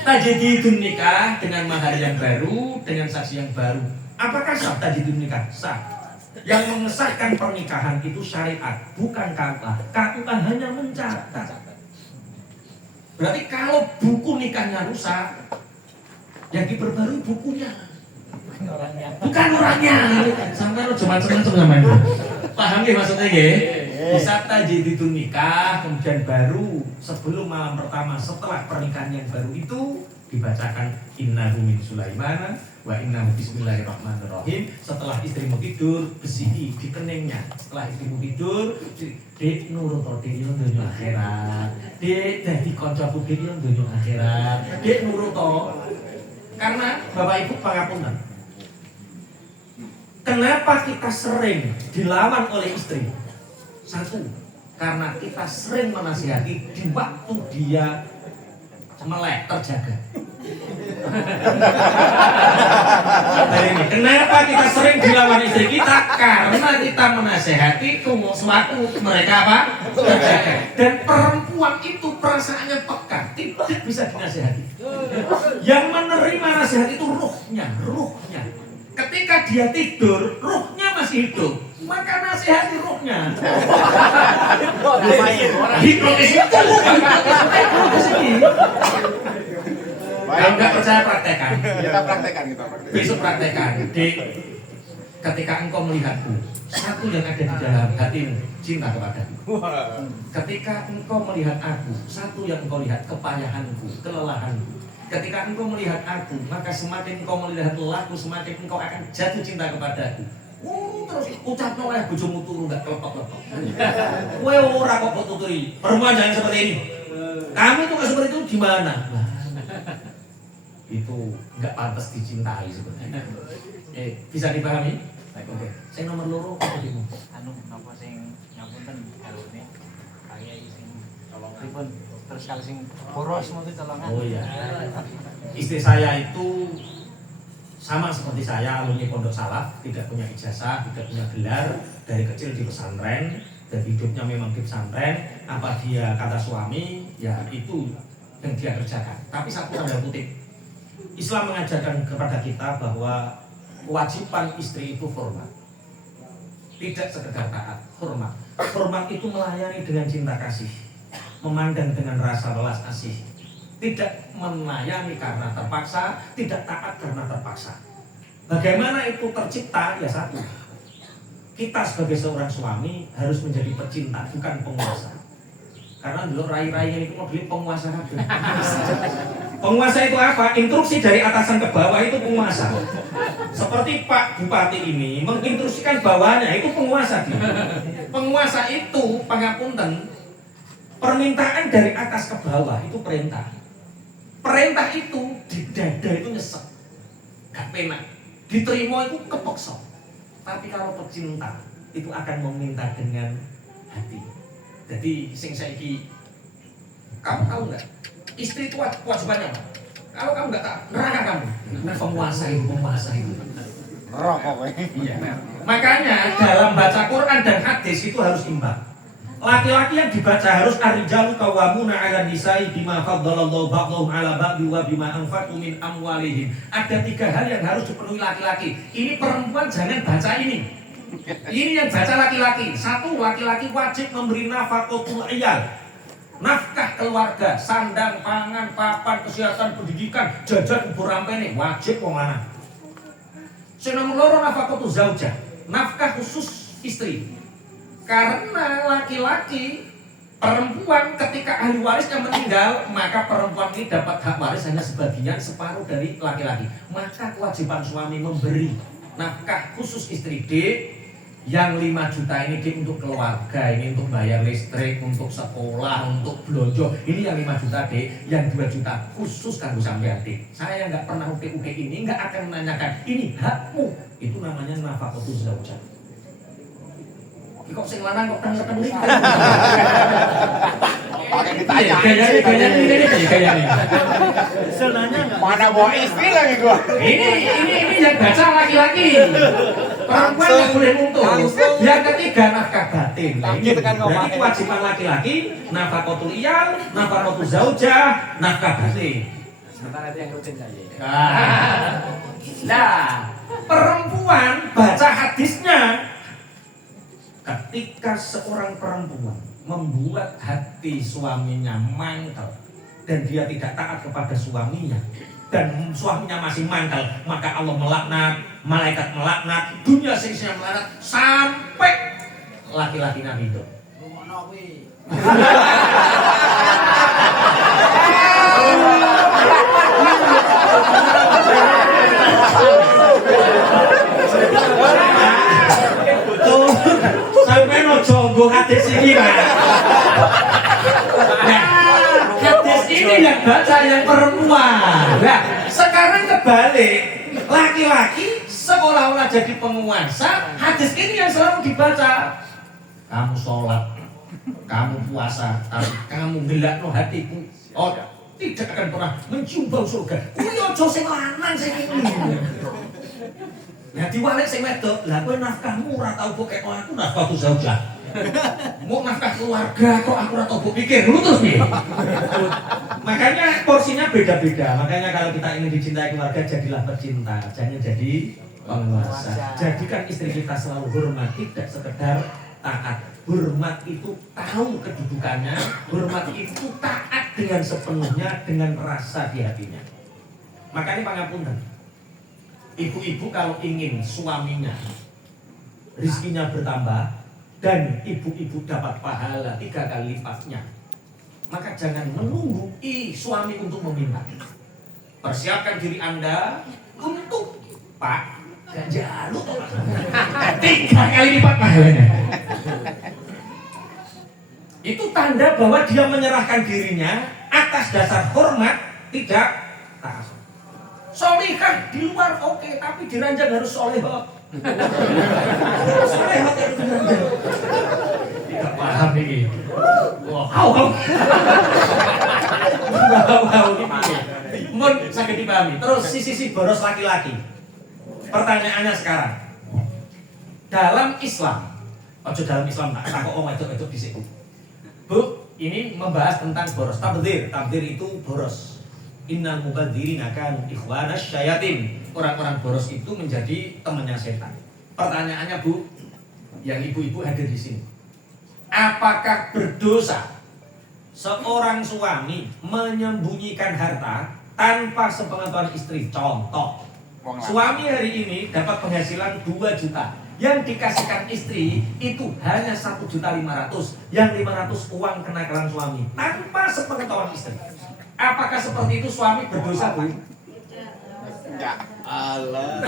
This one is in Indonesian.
Tajdidun nikah dengan mahar yang baru, dengan saksi yang baru. Apakah sah tajdidun nikah? Sah. Yang mengesahkan pernikahan itu syariat, bukan KUA. KUA hanya mencatat. Berarti kalau buku nikahnya rusak, yang diperbarui bukunya, bukan orangnya. Sampai lo cuma sama itu. Paham ya maksudnya ya? Bisa tajdidun nikah, kemudian baru sebelum malam pertama setelah pernikahan yang baru itu dibacakan innahu min Sulaiman wa innahu bismillahirrahmanirrahim. Setelah istrimu tidur, besihi di keningnya. Setelah istrimu tidur, dek nurut dek yo donya akhirat. Dek dadi kancaku dek yo donya akhirat. Dek nurut. Karena Bapak Ibu pangapunten. Kenapa kita sering dilawan oleh istri? Satu, karena kita sering menasihati di waktu dia melek terjaga. Kenapa kita sering dilawan istri kita? Karena kita menasihati suatu mereka apa? Terjaga. Dan perempuan itu perasaannya peka, tidak bisa dinasihati. Yang menerima nasihat itu ruhnya. Ketika dia tidur, ruhnya masih hidup. Maka nasihati ruhnya. Hipnotis itu bukan hipnotis ini. Kalau nggak percaya praktekkan. Kita praktekkan. Besok praktekkan. Ketika engkau melihatku, satu yang ada di dalam hatimu cinta kepadaku. Ketika engkau melihat aku, satu yang engkau lihat kepayahanku, kelelahanku. Ketika engkau melihat aku, maka semakin engkau melihat lelahku, semakin engkau akan jatuh cinta kepadaku. Terus ucapnya oleh bojomu turu enggak kelepok-kelepok. Kowe ora kok tuturi. Perempuan jangan seperti ini. Kamu tuh seperti itu gimana? Itu enggak pantas dicintai sebenarnya. Bisa dipahami? Oke. Saya nomor loro apa demo? Napa sing ngapunten garwane kaya sing pripun terus kalau sing boros mesti tolongan. Oh iya. Istri saya itu sama seperti saya, alumni Pondok Salaf, tidak punya ijazah, tidak punya gelar, dari kecil di pesantren, dan hidupnya memang di pesantren. Apa dia kata suami, ya itu yang dia kerjakan. Tapi satu tanda kutip, Islam mengajarkan kepada kita bahwa kewajiban istri itu hormat, tidak sekedar taat, hormat. Hormat itu melayani dengan cinta kasih, memandang dengan rasa welas asih, tidak melayani karena terpaksa, tidak taat karena terpaksa. Bagaimana itu tercipta? Ya satu, kita sebagai seorang suami harus menjadi pecinta, bukan penguasa. Karena dulu rai-rainya itu modelnya penguasa. Penguasa itu apa? Instruksi dari atasan ke bawah itu penguasa. Seperti Pak Bupati ini menginstruksikan bawahnya, itu penguasa dia. Penguasa itu pangapunten, permintaan dari atas ke bawah itu perintah. Perintah itu di dada itu nyesek, gak penak. Diterima itu kepeksa. Tapi kalau pecinta itu akan meminta dengan hati. Jadi sing saiki, kamu tahu nggak? Istri itu kewajibannya apa? Kalau kamu nggak tahu, neraka kamu. Penguasa itu. Rokok. Iya. Makanya dalam baca Quran dan hadis itu harus imbang. Laki-laki yang dibaca harus ar-rijalu qawwamuna 'alan nisa'i bima faddalallahu ba'dahum 'ala ba'din wa bima anfaqu min amwalihim. Ada 3 hal yang harus dipenuhi laki-laki. Ini perempuan jangan baca ini. Ini yang baca laki-laki. 1, laki-laki wajib memberi nafaqatul iyal. Nafkah keluarga, sandang, pangan, papan, kesehatan, pendidikan, jajan ubur rampene wajib wong lanang. Sing nomor 2 nafaqatul zaujah. Nafkah khusus istri. Karena laki-laki, perempuan ketika ahli warisnya meninggal, maka perempuan ini dapat hak waris hanya sebagian, separuh dari laki-laki. Maka kewajiban suami memberi nafkah khusus istri D, yang 5 juta ini D untuk keluarga, ini untuk bayar listrik, untuk sekolah, untuk belanja. Ini yang 5 juta D, yang 2 juta khusus kanggo sampean D. Saya nggak pernah UT ini, nggak akan menanyakan, ini hakmu. Itu namanya nafaqatul zaujah. Kok sing lanang kok tengah-tengah iki. Pakai ditanya. Gayane. Mana bawa istri lagi gua. Ini yang baca laki-laki. Perempuan nggak boleh nuntut. Yang ketiga nafkah batin. Lagi tekan ngomong. Berarti kewajiban laki-laki nafkatul iyal, nafkatul zaujah, nafkah batin. Sementara itu yang rutin saja. Nah, perempuan baca hadisnya ketika seorang perempuan membuat hati suaminya mangkel dan dia tidak taat kepada suaminya dan suaminya masih mangkel, maka Allah melaknat, malaikat melaknat, dunia seisinya melaknat sampai laki-laki Nabi itu. Tuh, sampai nojo nggo hadis ini kan. Nah, hadis ini yang baca yang perempuan. Nah, sekarang kebalik, laki-laki seolah-olah jadi penguasa, hadis ini yang selalu dibaca. Kamu sholat, kamu puasa, tapi kamu gelakno hatiku. Oh, tidak akan pernah mencium bau surga. Kuwi aja sing lanang sing iki. Ya diwalik sing wedok, lah kowe nafkahmu ora tau mbok kek aku nafkah tu zaujah. Mau nafkah keluarga kok aku ora tau mbok pikir, lu terus piye? Makanya porsinya beda-beda. Makanya kalau kita ingin dicintai keluarga, jadilah pecinta, jangan jadi penguasa. Jadikan istri kita selalu hormat, tidak sekedar taat. Hormat itu tahu kedudukannya, hormat itu taat dengan sepenuhnya, dengan rasa di hatinya. Makanya pangapunten. Ibu-ibu kalau ingin suaminya rizkinya bertambah dan ibu-ibu dapat pahala 3 kali lipatnya, maka jangan menunggu suami untuk meminta. Persiapkan diri Anda untuk Pak gak jaluk 3 kali lipat pahalanya. Itu tanda bahwa dia menyerahkan dirinya atas dasar hormat, tidak taat. Solihah di luar oke, tapi di ranjang harus solehah. Solehah itu di ranjang. Tidak paham ini. Wow. Mun sakit dipahami. Terus sisi boros laki-laki. Pertanyaannya sekarang. Dalam Islam, dalam Islam tak kok itu dhisik. Bu, ini membahas tentang boros. Tabdzir itu boros. Innal mubadzirina kanu ikhwanas syayatin. Orang-orang boros itu menjadi temannya setan. Pertanyaannya Bu, yang ibu-ibu hadir di sini. Apakah berdosa seorang suami menyembunyikan harta tanpa sepengetahuan istri? Contoh, suami hari ini dapat penghasilan 2 juta. Yang dikasihkan istri itu hanya 1.500.000. Yang 500 uang kenakalan suami tanpa sepengetahuan istri. Apakah seperti itu suami berdosa, Bu? Enggak. Allah.